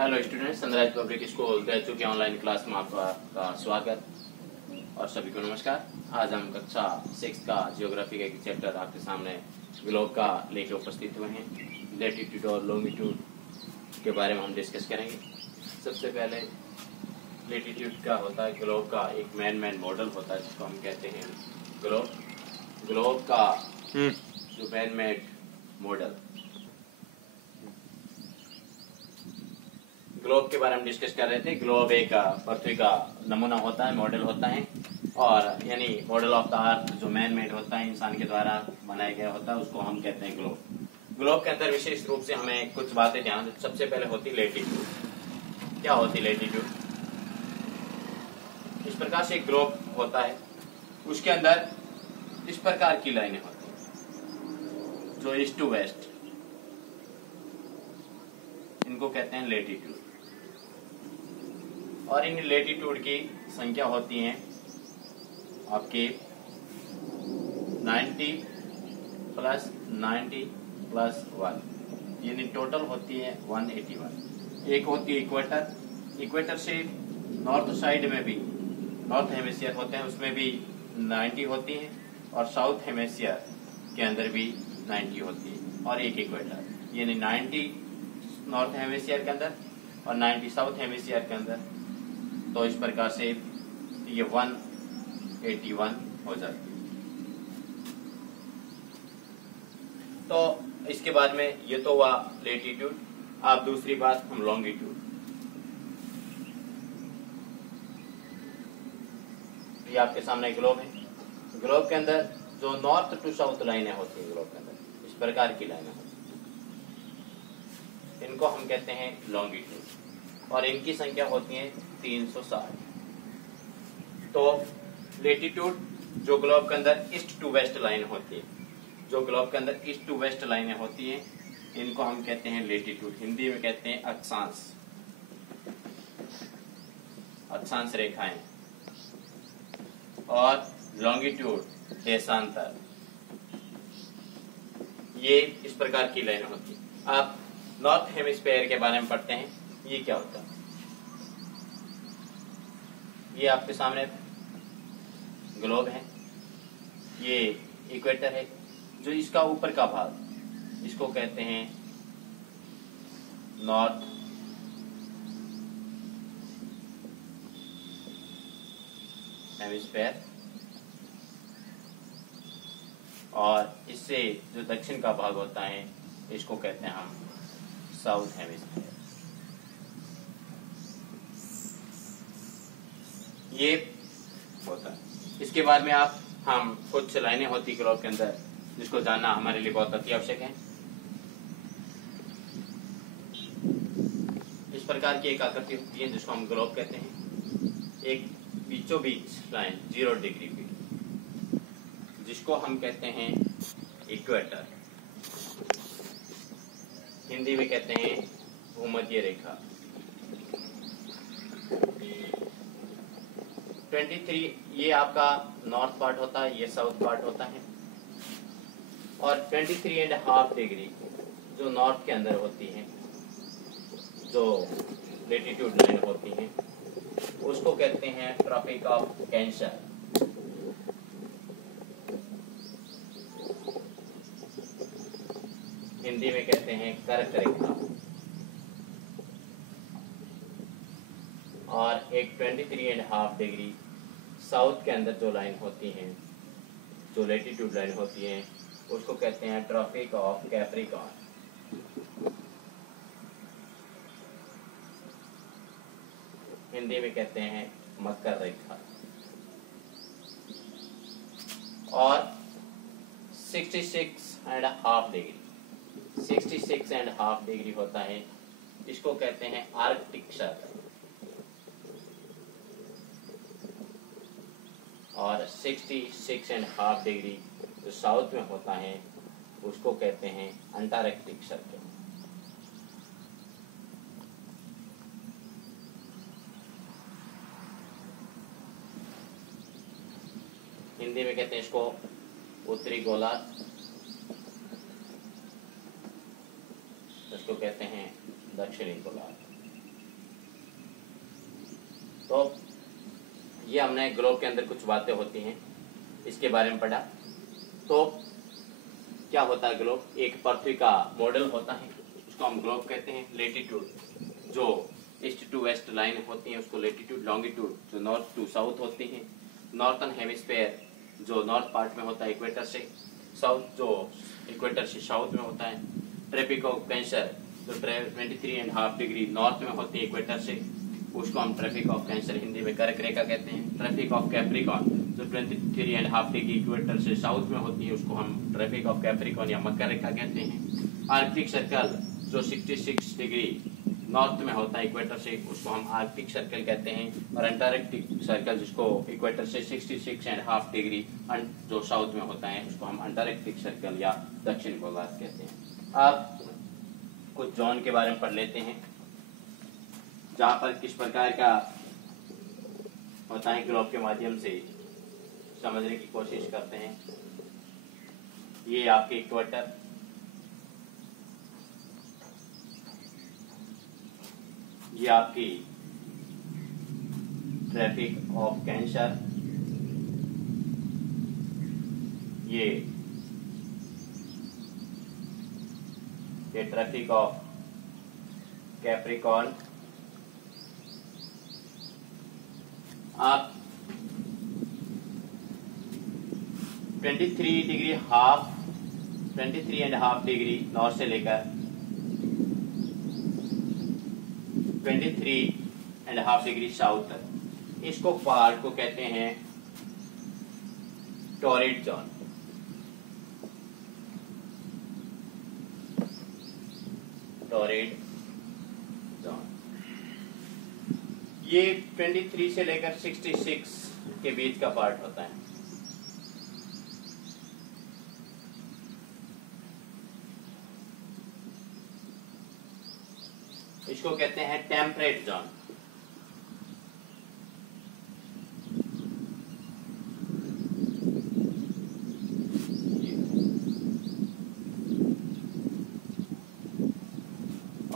Hello students, sunrise public school Baichu के online class में आपका स्वागत और सभी को नमस्कार। आज हम कक्षा 6 का ज्योग्राफी का एक चैप्टर आपके सामने ग्लोब का लेके उपस्थित हुए हैं। लैटिट्यूड और लॉन्गिट्यूड के बारे में हम डिस्कस करेंगे। सबसे पहले लैटिट्यूड का होता है, ग्लोब का एक मैन मॉडल होता है जिसको हम कहते हैं ग्लोब का जो मैन मेड मॉडल। ग्लोब के बारे में डिस्कस कर रहे थे। ग्लोब एक पृथ्वी का नमूना होता है, मॉडल होता है, और यानी मॉडल ऑफ द अर्थ जो मैन मेड होता है, इंसान के द्वारा बनाया गया होता है, उसको हम कहते हैं ग्लोब। ग्लोब के अंदर विशेष रूप से हमें कुछ बातें ध्यान। सबसे पहले होती लैटिट्यूड। क्या होती लैटिट्यूड? इस प्रकार से एक ग्लोब होता है, उसके अंदर इस प्रकार की लाइनें होती हैं जो ईस्ट टू वेस्ट, इनको कहते हैं लैटिट्यूड। और इन लैटिट्यूड की संख्या होती है आपके 90 प्लस 90 प्लस 1, यानी टोटल होती है 181। एक होती है इक्वेटर। इक्वेटर से नॉर्थ साइड में भी नॉर्थ हेमिस्फीयर होते हैं, उसमें भी 90 होती है, और साउथ हेमिस्फीयर के अंदर भी 90 होती है। और एक इक्वेटर, यानी 90 नॉर्थ हेमिस्फीयर के अंदर और 90 साउथ हेमिस्फीयर के अंदर। तो इस प्रकार से ये 181 हो जाती है। तो इसके बाद में ये तो हुआ लैटिट्यूड। अब दूसरी बात हम लॉन्गिट्यूड। ये आपके सामने ग्लोब है। ग्लोब के अंदर जो नॉर्थ टू साउथ लाइनें होती है, ग्लोब के अंदर इस प्रकार की लाइनें होती है, इनको हम कहते हैं लॉन्गिट्यूड, और इनकी संख्या होती है 360। तो लैटिट्यूड जो ग्लोब के अंदर ईस्ट टू वेस्ट लाइन होती है, जो ग्लोब के अंदर ईस्ट टू वेस्ट लाइनें होती हैं, इनको हम कहते हैं लैटिट्यूड। हिंदी में कहते हैं अक्षांश, अक्षांश रेखाएं। और लॉन्गिट्यूड देशांतर, ये इस प्रकार की लाइन होती है। आप नॉर्थ हेमिस्फीयर के बारे में पढ़ते हैं, ये क्या होता है? ये आपके सामने ग्लोब है, ये इक्वेटर है, जो इसका ऊपर का भाग, इसको कहते हैं नॉर्थ हेमिस्फीयर, और इससे जो दक्षिण का भाग होता है, इसको कहते हैं हम साउथ हेमिस्फीयर। ये होता है। इसके बाद में हम कुछ लाइनें होती ग्लोब के अंदर, जिसको जानना हमारे लिए बहुत अति आवश्यक है। इस प्रकार की एक आकृति होती है जिसको हम ग्लोब कहते हैं। एक बीचों बीच लाइन 0 डिग्री पे, जिसको हम कहते हैं इक्वेटर। हिंदी में कहते हैं भूमध्य रेखा। 23 ये आपका नॉर्थ पार्ट होता है, ये साउथ पार्ट होता है। और 23.5 डिग्री जो नॉर्थ के अंदर होती है, जो लैटिट्यूड लाइन होती है, उसको कहते हैं ट्रॉपिक ऑफ कैंसर। हिंदी में कहते हैं कर्क रेखा। और एक 23.5 डिग्री साउथ के अंदर जो लाइन होती है, जो लैटिट्यूड लाइन होती है, उसको कहते हैं ट्रॉपिक ऑफ कैप्रिकॉर्न। हिंदी में कहते हैं मकर रेखा। और 66.5 डिग्री, 66.5 डिग्री होता है, इसको कहते हैं आर्कटिक सर्कल। और 66.5 डिग्री जो साउथ में होता है, उसको कहते हैं अंटार्कटिक सर्कल। हिंदी में कहते हैं इसको उत्तरी गोलार्ध, इसको कहते हैं दक्षिणी गोलार्ध। तो ये हमने ग्लोब के अंदर कुछ बातें होती हैं इसके बारे में पढ़ा। तो क्या होता है ग्लोब? एक पृथ्वी का मॉडल होता है, उसको हम ग्लोब कहते हैं। लेटीट्यूड जो ईस्ट टू वेस्ट लाइन होती है उसको लेटीट्यूड, लॉन्गिट्यूड जो नॉर्थ टू साउथ होती हैं, नॉर्थन हेमिस्फेयर जो नॉर्थ पार्ट में होता है इक्वेटर से, साउथ जो इक्वेटर से साउथ में होता है, ट्रॉपिक ऑफ कैंसर जो 23.5 डिग्री नॉर्थ में होती है इक्वेटर से, उसको हम ट्रॉपिक ऑफ कैंसर हिंदी में कर्क रेखा कहते हैं। ट्रॉपिक ऑफ कैप्रिकॉन जो 23.5 डिग्री इक्वेटर से साउथ में होती है उसको हम ट्रॉपिक ऑफ कैप्रिकॉन या मकर रेखा कहते हैं। आर्कटिक सर्कल जो 66 डिग्री नॉर्थ में होता है इक्वेटर से उसको हम आर्कटिक सर्कल कहते हैं। और अंटार्कटिक सर्कल जिसको इक्वेटर से 66.5 डिग्री जो साउथ में होता है उसको हम अंटार्कटिक सर्कल या दक्षिण गोलार्ध कहते हैं। अब कुछ जोन के बारे में पढ़ लेते हैं जहाँ पर किस प्रकार का होता है ग्लोब के माध्यम से समझने की कोशिश करते हैं। ये आपके इक्वेटर, ये आपकी ट्रॉपिक ऑफ कैंसर, ये ट्रॉपिक ऑफ कैप्रिकॉर्न। आप 23.5 डिग्री नॉर्थ से लेकर 23.5 डिग्री साउथ तक इसको पार्ट को कहते हैं टॉरिड जोन। टॉरिड जोन ये 23 से लेकर 66 के बीच का पार्ट होता है। इसको कहते हैं टेम्परेट जोन।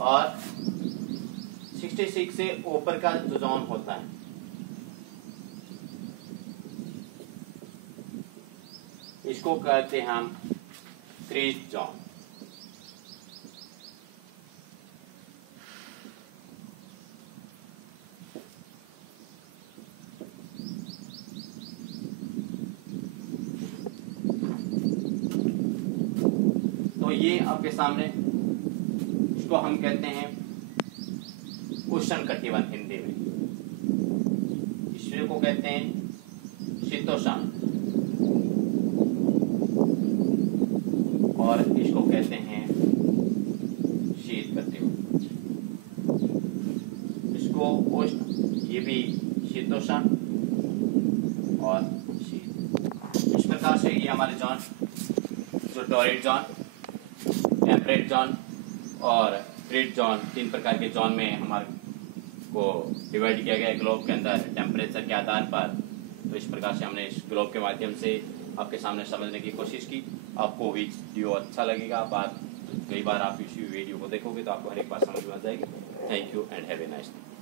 और 66 से ऊपर का जो जोन होता है इसको कहते हैं हम फ्रीज जोन। तो ये आपके सामने इसको हम कहते हैं उष्णकटिबंध हिंदी में, इसको कहते हैं शीतोष्ण और इसको कहते हैं शीत कटिबंध। इसको उष्ण, ये भी शीतोष्ण और शीत। इस प्रकार से ये हमारे जोन जो टॉरिड जोन, टेम्परेट जोन और फ्रीज जोन, 3 प्रकार के जोन में हमारे को डिवाइड किया गया है ग्लोब के अंदर टेम्परेचर के आधार पर। तो इस प्रकार से हमने इस ग्लोब के माध्यम से आपके सामने समझने की कोशिश की। आपको वीडियो अच्छा लगेगा। कई बार आप इस वीडियो को देखोगे तो आपको हर एक बात समझ में आ जाएगी। Thank you and have a nice day.